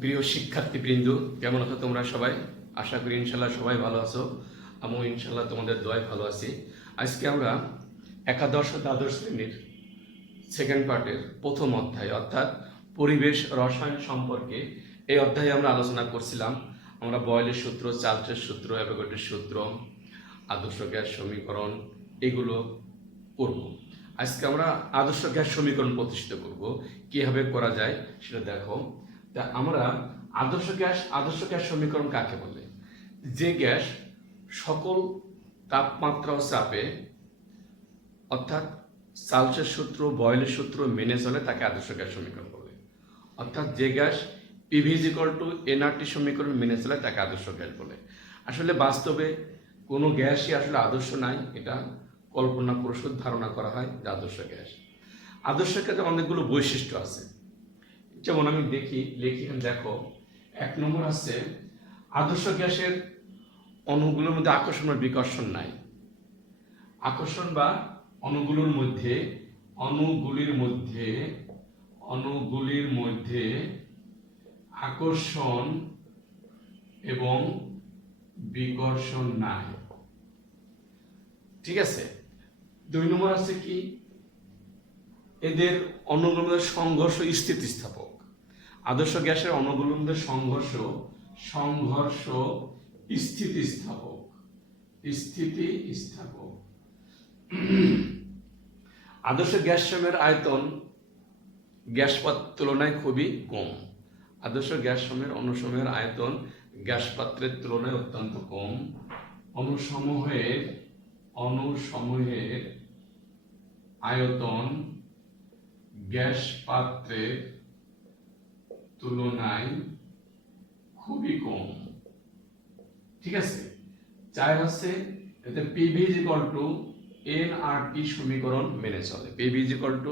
প্রিয় শিক্ষার্থীবৃন্দ, কেমন আছো তোমরা সবাই? আশা করি ইনশাল্লাহ সবাই ভালো আছো। আমিও ইনশাল্লাহ তোমাদের দোয়ায় ভালো আছি। আজকে আমরা একাদশ ও দ্বাদশ শ্রেণীর সেকেন্ড পার্টের প্রথম অধ্যায় অর্থাৎ পরিবেশ রসায়ন সম্পর্কে এই অধ্যায়ে আমরা আলোচনা করছিলাম। আমরা বয়েলের সূত্র, চার্লসের সূত্র, অ্যাভোগাড্রোর সূত্র, আদর্শ গ্যাস সমীকরণ এগুলো করব। আজকে আমরা আদর্শ গ্যাস সমীকরণ প্রতিষ্ঠিত করব। কীভাবে করা যায় সেটা দেখো। তা আমরা আদর্শ গ্যাস সমীকরণ কাকে বলে? যে গ্যাস সকল তাপমাত্রা ও চাপে অর্থাৎ চার্লসের সূত্র, বয়েলের সূত্র মেনে চলে তাকে আদর্শ গ্যাস সমীকরণ বলে। অর্থাৎ যে গ্যাস পিভি = এনআরটি সমীকরণ মেনে চলে তাকে আদর্শ গ্যাস বলে। আসলে বাস্তবে কোনো গ্যাসই আসলে আদর্শ নাই, এটা কল্পনা প্রসূত ধারণা করা হয় যে আদর্শ গ্যাস। আদর্শ গ্যাসের অনেকগুলো বৈশিষ্ট্য আছে, যেমন আমি লিখি দেখো। 1 নম্বর আছে আদর্শ গ্যাসের অণুগুলোর মধ্যে আকর্ষণ বা বিকর্ষণ নাই। আকর্ষণ বা অণুগুলির মধ্যে আকর্ষণ এবং বিকর্ষণ নাই। ঠিক আছে। 2 নম্বর আছে কি, এদের অণুগুলোর মধ্যে সংঘর্ষ স্থিতিস্থাপক। আদর্শ গ্যাসের অণুগুলোর মধ্যে সংঘর্ষ স্থিতিস্থাপক। আদর্শ গ্যাস সমূহের আয়তন গ্যাস পাত্রের তুলনায় খুবই কম। আদর্শ গ্যাস সমূহের অণুসমূহের আয়তন গ্যাস পাত্রের তুলনায় অত্যন্ত কম। অণুসমূহের আয়তন গ্যাস পাত্রের তুলনায় খুবই কম। ঠিক আছে। 4 হচ্ছে এতে পিভি = এনআরটি সমীকরণ মেনে চলে। পিভি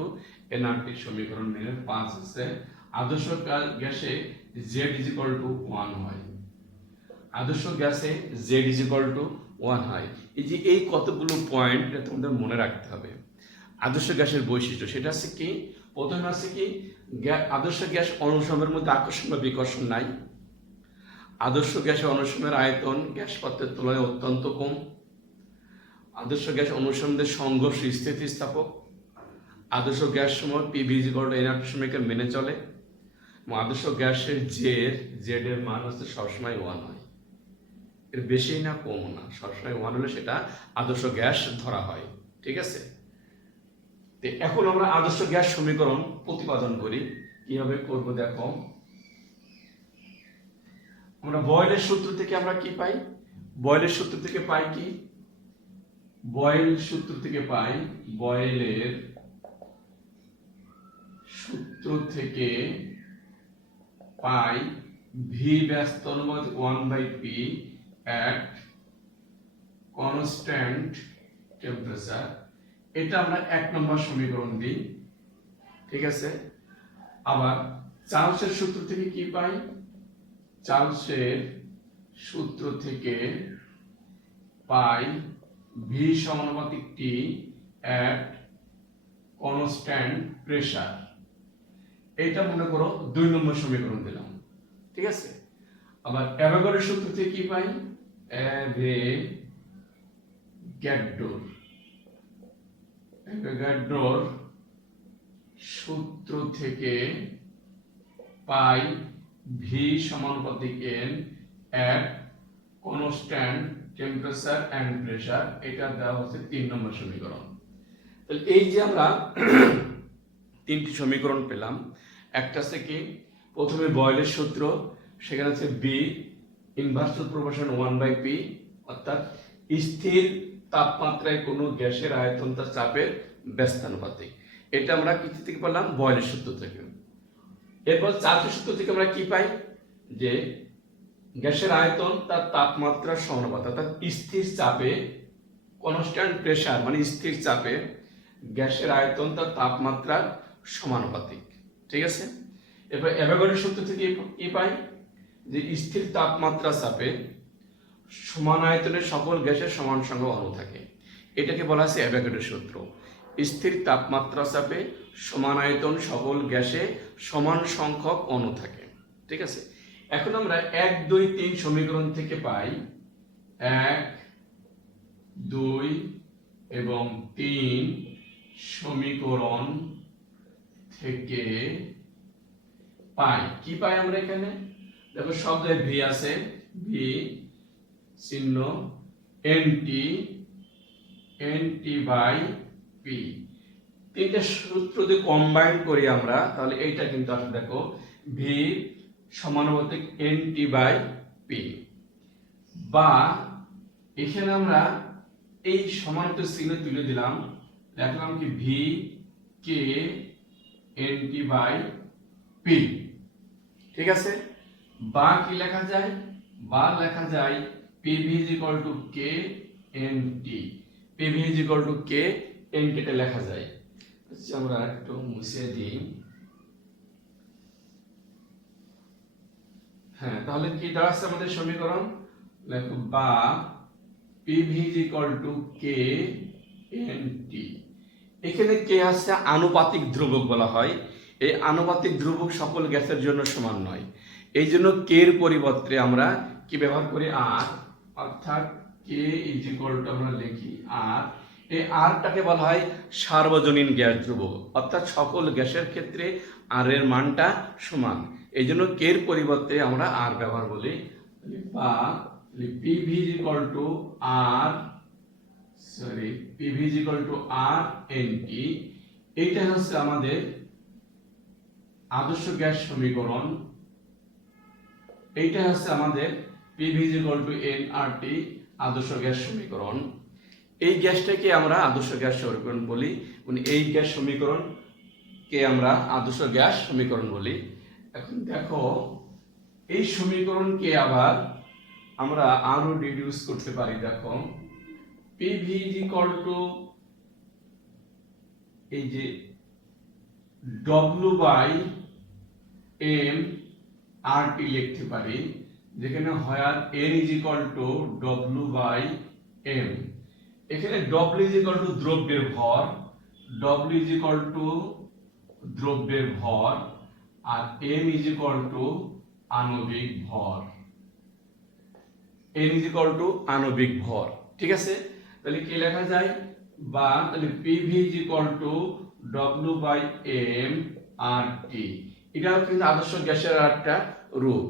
= এনআরটি সমীকরণ মেনে। 5 হচ্ছে আদর্শ গ্যাসে জেড = 1 হয়। আদর্শ গ্যাসে জেড = 1 হয়। এই কতগুলো পয়েন্ট তোমাদের মনে রাখতে হবে। আদর্শ গ্যাসের বৈশিষ্ট্য সেটা আছে কি, প্রথমে আছে কি, আদর্শ গ্যাস অণুসমূহের মধ্যে আকর্ষণ বা বিকর্ষণ নাই। আদর্শ গ্যাসের অণুসমূহের আয়তন গ্যাস পাত্রের তুলনায় অত্যন্ত কম। আদর্শ গ্যাস অণুসমূহের সংঘর্ষ স্থিতিস্থাপক। আদর্শ গ্যাস সমূহ পিভি = এনআরটি সমীকরণ মেনে চলে। আদর্শ গ্যাসের জেড এর মান হচ্ছে সবসময় 1 হয়, এর বেশি না কম না, সবসময় 1 হলে সেটা আদর্শ গ্যাস ধরা হয়। ঠিক আছে। এখন আমরা আদর্শ গ্যাস সমীকরণ প্রতিপাদন করি। কিভাবে করব দেখো। আমরা বয়েলের সূত্র থেকে আমরা কি পাই? বয়েলের সূত্র থেকে পাই বয়েলের সূত্র থেকে পাই ভি ব্যস্ত অনুপাত 1/p at constant temperature। এটা আমরা 1 নম্বর সমীকরণ দিই। ঠিক আছে। আবার চার্লসের সূত্র থেকে কি পাই? চার্লসের সূত্র থেকে পাই V = t at constant pressure। এটা মনে করো 2 নম্বর সমীকরণ দিলাম। ঠিক আছে। আবার অ্যাভোগাড্রোর সূত্র থেকে কি পাই? অ্যাভোগাড্রোর সূত্র থেকে পাই V = n at constant temperature and pressure। এটা দেওয়া হচ্ছে 3 নম্বর সমীকরণ। তাহলে এই যে আমরা 3টি সমীকরণ পেলাম। একটা আছে কি, প্রথমে বয়েলের সূত্র, সেখানে আছে বি ইনভার্স প্রপোর্শন 1/p, অর্থাৎ স্থির তাপমাত্রায় কোনো গ্যাসের আয়তন তার চাপের ব্যস্তানুপাতিক। এটা আমরা কি থেকে পেলাম? বয়েলের সূত্র থেকে। এরপর চার্লসের সূত্র থেকে আমরা কি পাই? যে গ্যাসের আয়তন তার তাপমাত্রার সমানুপাতিক, অর্থাৎ স্থির চাপে কনস্ট্যান্ট প্রেসার মানে স্থির চাপে গ্যাসের আয়তন তার তাপমাত্রার সমানুপাতিক। ঠিক আছে। এরপর অ্যাভোগাড্রোর সূত্র থেকে কি পাই? যে স্থির তাপমাত্রা চাপে সমান আয়তনের সকল গ্যাসের সমান সংখ্যক অণু থাকে। এটাকে বলা আছে অ্যাভোগাড্রোর সূত্র। স্থির তাপমাত্রা চাপে সমান আয়তন সকল গ্যাসে সমান সংখ্যক অণু থাকে। ঠিক আছে, এখন আমরা 1 2 3 সমীকরণ থেকে পাই 1 2 এবং 3 সমীকরণ থেকে পাই কি পাই আমরা এখানে দেখো সব জায়গায় ভি আছে, ভি চিহ্ন এনটি বাই পি, তিনটা সূত্র যদি কম্বাইন করি আমরা তাহলে এইটা কিন্তু আসলে দেখো ভি সমানুপাতিক এনটি বাই পি, বা এখানে আমরা এই সমানুপাতিক চিহ্ন তুলে দিলাম, লিখলাম কি V K NT by P. ঠিক আছে, বা কি লেখা যায়, বা লেখা যায় PV is equal to K NT, PV is equal to K NT টা লেখা যায়। আচ্ছা আমরা একটু মুছে দিই। হ্যাঁ, তাহলে কি দাঁড়াচ্ছে আমাদের সমীকরণ, লেখো বা PV is equal to K N T. এখানে কে হচ্ছে আনুপাতিক ধ্রুবক বলা হয়, এই আনুপাতিক ধ্রুবক সকল গ্যাসের জন্য সমান নয়, এই জন্য কে এর পরিবর্তে আমরা কি ব্যবহার করি আর, অর্থাৎ কে ইজ ইকুয়াল টু আমরা লিখি আর, এই আরটাকে বলা হয় সার্বজনীন গ্যাস ধ্রুবক, অর্থাৎ সকল গ্যাসের ক্ষেত্রে আর এর মানটা সমান, এই জন্য কে এর পরিবর্তে আমরা আর ব্যবহার বলি, বা PV is equal to R, sorry PV is equal to R NT. এইটা হচ্ছে আমাদের আদর্শ গ্যাস সমীকরণ, এইটা হচ্ছে আমাদের PV is equal to NRT আদর্শ গ্যাস সমীকরণ। এই গ্যাসটাকে আমরা আদর্শ গ্যাস সমীকরণ বলি, মানে এই গ্যাস সমীকরণকে আমরা আদর্শ গ্যাস সমীকরণ বলি। এখন দেখো এই সমীকরণকে আবার আমরা আরো রিডিউস করতে পারি, দেখো পিভি ইজ ইকুয়াল টু এই যে W by M R T লিখতে পারি, যেখানে হয় N is equal to W by M. এখানে ডব্লিউ ইজ ইকুয়াল টু দ্রব্যের ভর, ডব্লিউ ইজ ইকুয়াল টু দ্রব্যের ভর, আর এম ইজ ইকুয়াল টু আণবিক ভর, এন ইজ ইকুয়াল টু আণবিক ভর। ঠিক আছে, তাহলে কি লেখা যায়, বা তাহলে PV is equal to W by M R T, এটাও কিন্তু আদর্শ গ্যাসের একটা রূপ।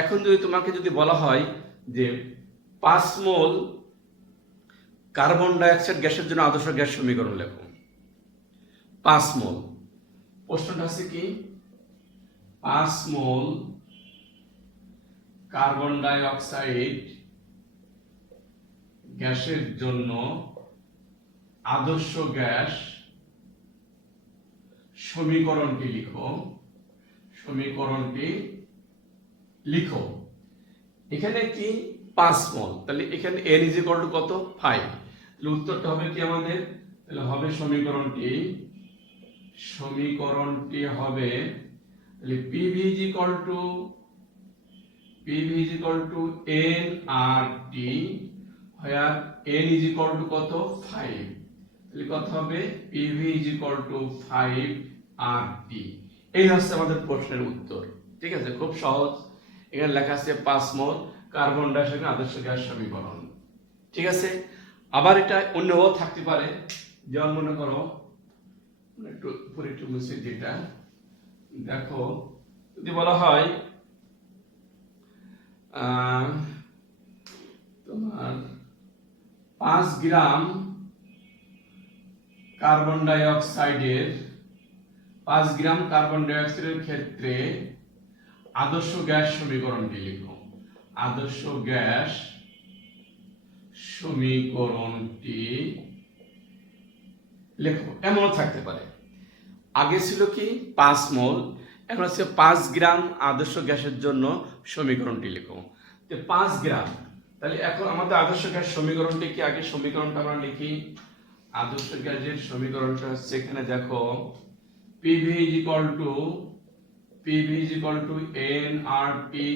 এখন যদি তোমাকে যদি বলা হয় যে 5 মোল কার্বন ডাইঅক্সাইড গ্যাসের জন্য আদর্শ গ্যাস সমীকরণ লেখো, 5 মোল, প্রশ্নটা আছে কি 5 মোল কার্বন ডাইঅক্সাইড গ্যাসের জন্য আদর্শ গ্যাস সমীকরণটি লিখো, সমীকরণটি লিখো। এখানে কি 5 মোল, তাহলে এখানে n ইজ ইকুয়াল টু কত 5, তাহলে উত্তরটা হবে কি আমাদের, তাহলে হবে সমীকরণটি হবে তাহলে PV is equal to N R T, where n is equal to কত 5, তাহলে কত হবে PV is equal to 5 R T. এই হচ্ছে আমাদের প্রশ্নের উত্তর। ঠিক আছে, খুব সহজ। এখানে লেখা আছে 5 মোল কার্বন ডাইঅক্সাইড আদর্শ গ্যাস সমীকরণ। ঠিক আছে, আবার এটা অন্যভাবে থাকতে পারে, যেমন মনে করো একটু উপরে একটু মুছে যেটা দেখো, যদি বলা হয় তোমার 5 গ্রাম কার্বন ডাইঅক্সাইডের 5 গ্রাম কার্বন ডাইঅক্সাইডের ক্ষেত্রে আদর্শ গ্যাস সমীকরণটি লিখো, আদর্শ গ্যাস সমীকরণটি লেখো। এমনও থাকতে পারে, আগে ছিল কি 5 মোল, এখন হচ্ছে 5 গ্রাম আদর্শ গ্যাসের জন্য সমীকরণটি লেখো। তো 5 গ্রাম, তাহলে এখন আমাদের আদর্শ গ্যাস সমীকরণটি কি, আগে সমীকরণটা আমরা লিখি। আদর্শ গ্যাসের সমীকরণটা হচ্ছে এখানে দেখো PV is equal to N R T,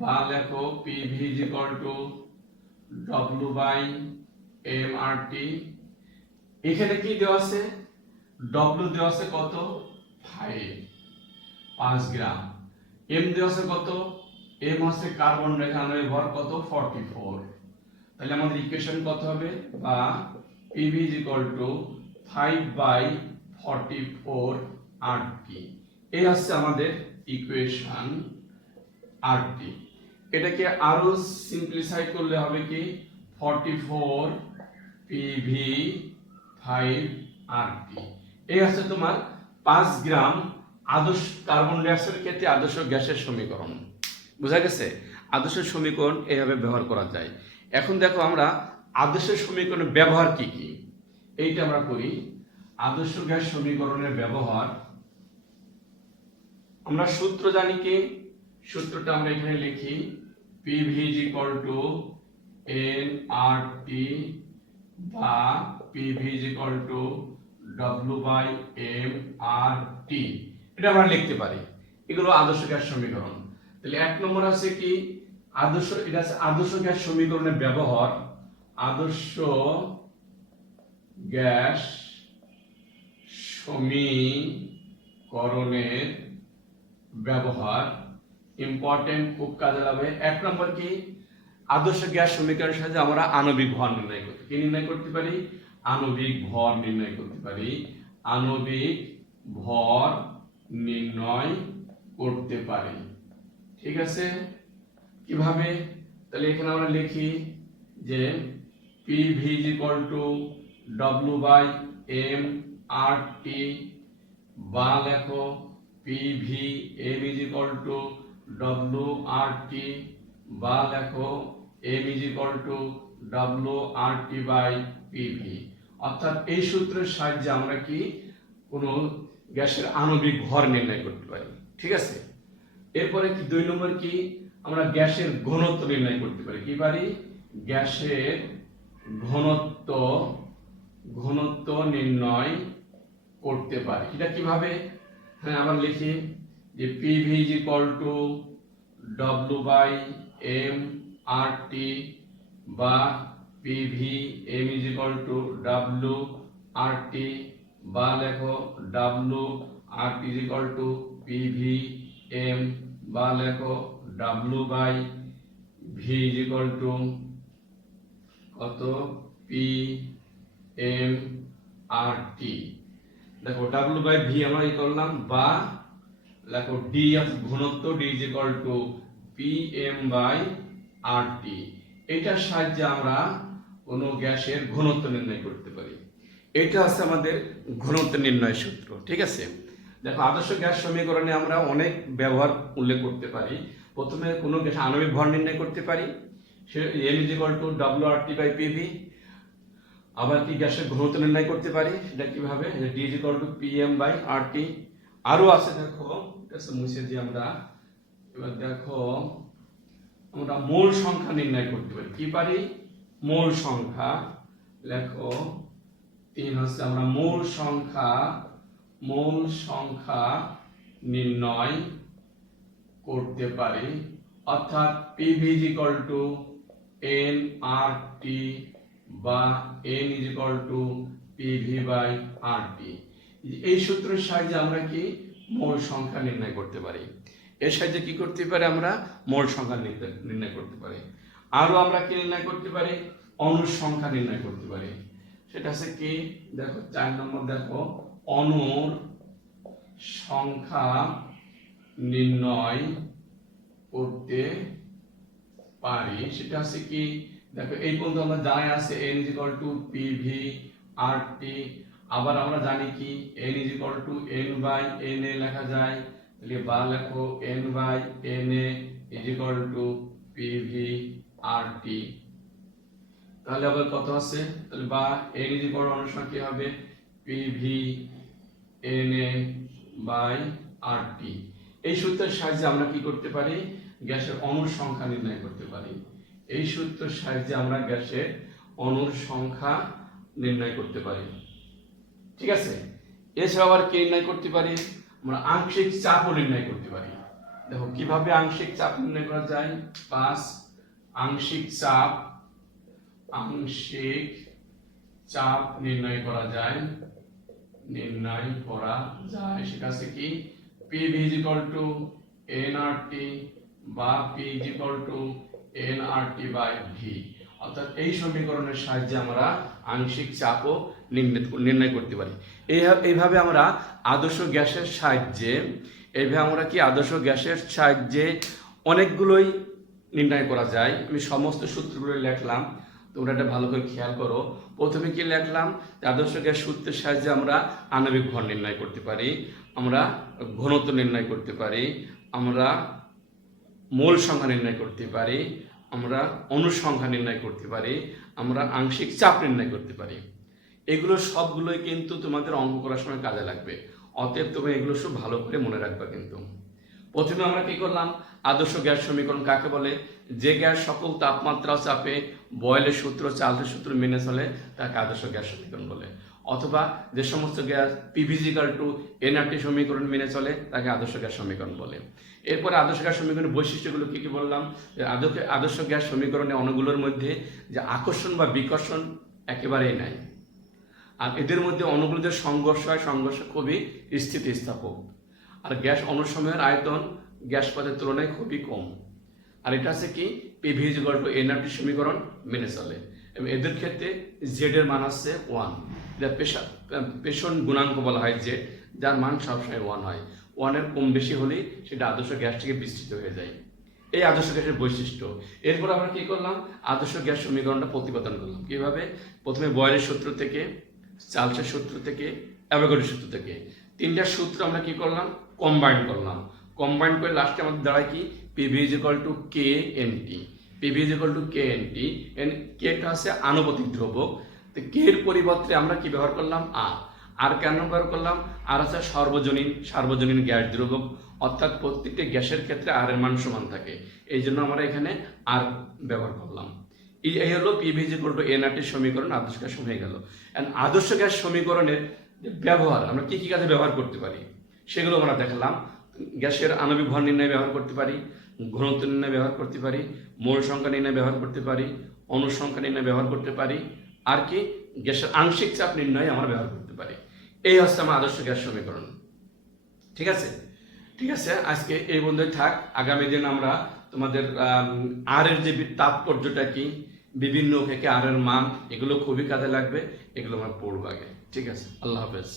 বা লেখো PV is equal to W by M R T. এখানে কি দেওয়া আছে, ডব্লিউ দেওয়া আছে কত 5 গ্রাম, এম দেওয়া আছে কত, এম হচ্ছে কার্বন রেখা আণবিক ভর কত 44। তাহলে আমাদের ইকুয়েশন কত হবে, বা PV is equal to 5/44 RT। এই হচ্ছে আমাদের ইকুয়েশন RT। এটাকে আরো সিম্পলিফাই করলে হবে কি 44 PV 5 RT। এই হচ্ছে তোমার 5 গ্রাম আদর্শ কার্বন ডাই অক্সাইডের ক্ষেত্রে আদর্শ গ্যাসের সমীকরণ। বোঝা গেছে? আদর্শ সমীকরণ এইভাবে ব্যবহার করা যায়। এখন দেখো আমরা আদর্শ সমীকরণের ব্যবহার কি কি, এইটা আমরা করি। আদর্শ গ্যাস সমীকরণের ব্যবহার, আমরা সূত্র জানি কি, সূত্রটা আমরা এখানে লিখি PV is equal to nRT বা PV is equal to W/mRT। এটা আমরা লিখতে পারি। এগুলো আদর্শ গ্যাস সমীকরণ। তাহলে এক নম্বর আছে কি আদর্শ, এটা আছে আদর্শ গ্যাস সমীকরণের ব্যবহার। আদর্শ গ্যাস সমীকরণের ব্যবহার ইম্পর্টেন্ট, খুব কাজে লাগবে। এক নম্বর কি আদর্শ গ্যাস সমীকরণের সাহায্যে আমরা আণবিক ভর নির্ণয় করতে, কি নির্ণয় করতে পারি, আণবিক ভর নির্ণয় করতে পারি। আণবিক ভর নির্ণয় করতে পারি, ঠিক আছে? কিভাবে? তাহলে এখানে আমরা লিখি যে PV is equal to W/mRT বা লেখো PVM is equal to WRT বা লেখো M is equal to WRT/PV। অর্থাৎ এই সূত্রের সাহায্যে আমরা কি কোনো গ্যাসের আণবিক ভর নির্ণয় করতে পারি, ঠিক আছে? এরপরে কি দুই নম্বর কি আমরা গ্যাসের ঘনত্ব নির্ণয় করতে পারি, কি পারি, গ্যাসের ঘনত্ব নির্ণয় করতে পারি। এটা কিভাবে? হ্যাঁ, আমরা লিখি যে PV is equal to W/mRT বা PVM is equal to WRT বা লেখো WRT is equal to PVM বা লেখো W/V is equal to কত PMRT। দেখো W/V আমরা কি করলাম, বা লেখো D ঘনত্ব D is equal to PM/RT। এটার সাহায্যে আমরা কোনো গ্যাসের ঘনত্ব নির্ণয় করতে পারি। এটা হচ্ছে আমাদের ঘনত্ব নির্ণয় সূত্র, ঠিক আছে? দেখো আদর্শ গ্যাস সমীকরণে আমরা অনেক ব্যবহার উল্লেখ করতে পারি। প্রথমে কোনো গ্যাস আণবিক ভর নির্ণয় করতে পারি, সে N is equal to WRT/PV। আবার কি গ্যাসের ঘনত্ব নির্ণয় করতে পারি, সেটা কিভাবে, D is equal to PM/RT। আরো আছে, দেখো এটা মুছে দিয়ে আমরা এবার দেখো আমরা মোল সংখ্যা নির্ণয় করতে পারি, কি পারি, মোল সংখ্যা। লেখো 3 হচ্ছে আমরা মোল সংখ্যা নির্ণয় করতে পারি। অর্থাৎ PV is equal to nRT বা N is equal to PV/RT। এই সূত্রের সাহায্যে আমরা কি মোল সংখ্যা নির্ণয় করতে পারি। এর সাহায্যে কি করতে পারি, আমরা মোল সংখ্যা নির্ণয় করতে পারি। আরো আমরা কি নির্ণয় করতে পারি, অণুর সংখ্যা নির্ণয় করতে পারি। সেটা হচ্ছে কি, দেখো 4 নম্বর, দেখো অণুর সংখ্যা নির্ণয় করতে পারি। সেটা হচ্ছে কি, দেখো এই পর্যন্ত আমরা জানি আছে N is equal to PV/RT। আবার আমরা জানি কি N is equal to N/Na লেখা যায়, তাহলে বা লেখো N/Na is equal to PV/RT। তাহলে আবার কত আছে, তাহলে বা N is equal to অনুসংখ্যা হবে PV/Na/RT। এই সূত্রের সাহায্যে আমরা কি করতে পারি, গ্যাসের অণুর সংখ্যা নির্ণয় করতে পারি। এই সূত্রের সাহায্যে আমরা গ্যাসের অণুর সংখ্যা নির্ণয় করতে পারি, ঠিক আছে? এছাড়া আবার কি নির্ণয় করতে পারি, আমরা আংশিক চাপও নির্ণয় করতে পারি। দেখো কিভাবে আংশিক চাপ নির্ণয় করা যায়। 5 আংশিক চাপ নির্ণয় করা যায়, সেটা হচ্ছে কি PV is equal to NRT বা P is equal to NRT by V. অর্থাৎ এই সমীকরণের সাহায্যে আমরা আংশিক চাপও নির্ণয় করতে পারি। এইভাবে আমরা আদর্শ গ্যাসের সাহায্যে আদর্শ গ্যাসের সাহায্যে অনেকগুলোই নির্ণয় করা যায়। আমি সমস্ত সূত্রগুলো লিখলাম, তোমরা এটা ভালো করে খেয়াল করো। প্রথমে কি লিখলাম, আদর্শ গ্যাস সূত্রের সাহায্যে আমরা আণবিক ভর নির্ণয় করতে পারি, আমরা ঘনত্ব নির্ণয় করতে পারি, আমরা মোল সংখ্যা নির্ণয় করতে পারি, আমরা অণু সংখ্যা নির্ণয় করতে পারি, আমরা আংশিক চাপ নির্ণয় করতে পারি। এগুলো সবগুলোই কিন্তু তোমাদের অঙ্ক করার সময় কাজে লাগবে। অতএব তুমি এগুলো সব ভালো করে মনে রাখবে। কিন্তু প্রথমে আমরা কি করলাম, আদর্শ গ্যাস সমীকরণ কাকে বলে? যে গ্যাস সকল তাপমাত্রা ও চাপে বয়েলের সূত্র, চার্লসের সূত্র মেনে চলে তাকে আদর্শ গ্যাস সমীকরণ বলে। অথবা যে সমস্ত গ্যাস পিভিজিক্যাল টু এনআরটি সমীকরণ মেনে চলে তাকে আদর্শ গ্যাস সমীকরণ বলে। এরপরে আদর্শ গ্যাস সমীকরণের বৈশিষ্ট্যগুলো কি কি বললাম? আদর্শ গ্যাস সমীকরণে অণুগুলোর মধ্যে যে আকর্ষণ বা বিকর্ষণ একেবারেই নাই। আর এদের মধ্যে অণুগুলোদের সংঘর্ষ হয়, সংঘর্ষ খুবই স্থিতিস্থাপক। আর গ্যাস অণুসমূহের আয়তন গ্যাস পদের তুলনায় খুবই কম। আর এটা আছে কি, PV is equal to nRT সমীকরণ মেনে চলে। এবং এদের ক্ষেত্রে জেড এর মান হচ্ছে 1, যা পেষণ গুণাঙ্ক বলা হয় জেড, যার মান সবসময় 1 হয়। 1 এর কম বেশি হলেই সেটা আদর্শ গ্যাস থেকে বিস্তৃত হয়ে যায়। এই আদর্শ গ্যাসের বৈশিষ্ট্য। এরপর আমরা কি করলাম, আদর্শ গ্যাস সমীকরণটা প্রতিপাদন করলাম। কিভাবে? প্রথমে বয়েলের সূত্র থেকে, চার্লসের সূত্র থেকে, অ্যাভোগাড্রোর সূত্র থেকে, তিনটা সূত্র আমরা কি করলাম, কম্বাইন করলাম। কম্বাইন করে লাস্টে আমাদের দাঁড়ায় কি, PV is equal to K N T. PV is equal to K N T. কেটা হচ্ছে আনুপাতিক ধ্রুবক। তো কে এর পরিবর্তে আমরা কি ব্যবহার করলাম, আর কেন ব্যবহার করলাম? আর আছে সার্বজনীন গ্যাস ধ্রুবক, অর্থাৎ প্রত্যেকটি গ্যাসের ক্ষেত্রে আর এর মান সমান থাকে। এই জন্য আমরা এখানে আর ব্যবহার করলাম। এই হলো PV is equal to nRT সমীকরণ আদর্শ গ্যাস হয়ে গেল। আদর্শ গ্যাস সমীকরণের ব্যবহার আমরা কি কি কাজে ব্যবহার করতে পারি সেগুলো আমরা দেখলাম। গ্যাসের আণবিক ভর নির্ণয় ব্যবহার করতে পারি, ঘনত্ব নির্ণয় ব্যবহার করতে পারি, মোল সংখ্যা নির্ণয় ব্যবহার করতে পারি, অণু সংখ্যা নির্ণয় ব্যবহার করতে পারি, আর কি গ্যাসের আংশিক চাপ নির্ণয় আমরা ব্যবহার করতে পারি। এই হচ্ছে আমার আদর্শ গ্যাস সমীকরণ। ঠিক আছে, আজকে এই বন্ধুই থাক। আগামী দিন আমরা তোমাদের আর এর যে তাৎপর্যটা কি, বিভিন্ন থেকে আর এর মান, এগুলো খুবই কাজে লাগবে, এগুলো আমরা পড়বো আগে। ঠিক আছে, আল্লাহ হাফেজ।